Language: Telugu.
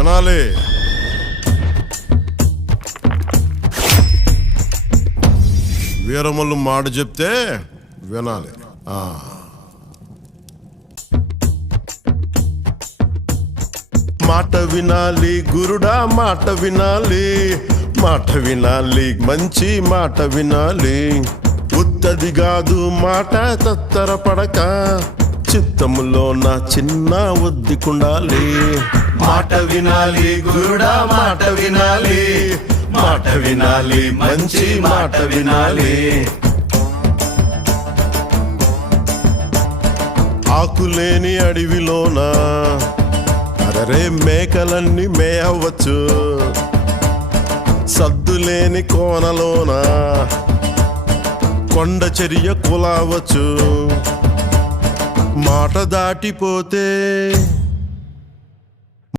వినాలి. వీరమల్లు మాట చెప్తే వినాలి. మాట వినాలి గురుడా, మాట వినాలి, మాట వినాలి, మంచి మాట వినాలి. ఉత్తది కాదు మాట తత్తరపడక, చిత్తములో నా చిన్న ఒద్దికుండాలి. మాట వినాలి గురుడా, మాట వినాలి, మాట వినాలి, మంచి మాట వినాలి. ఆకులేని అడవిలోన అరే మేకలన్నీ మేయవచ్చు, సద్దులేని కోనలోన కొండ చర్య కులావచ్చు. మాట దాటిపోతే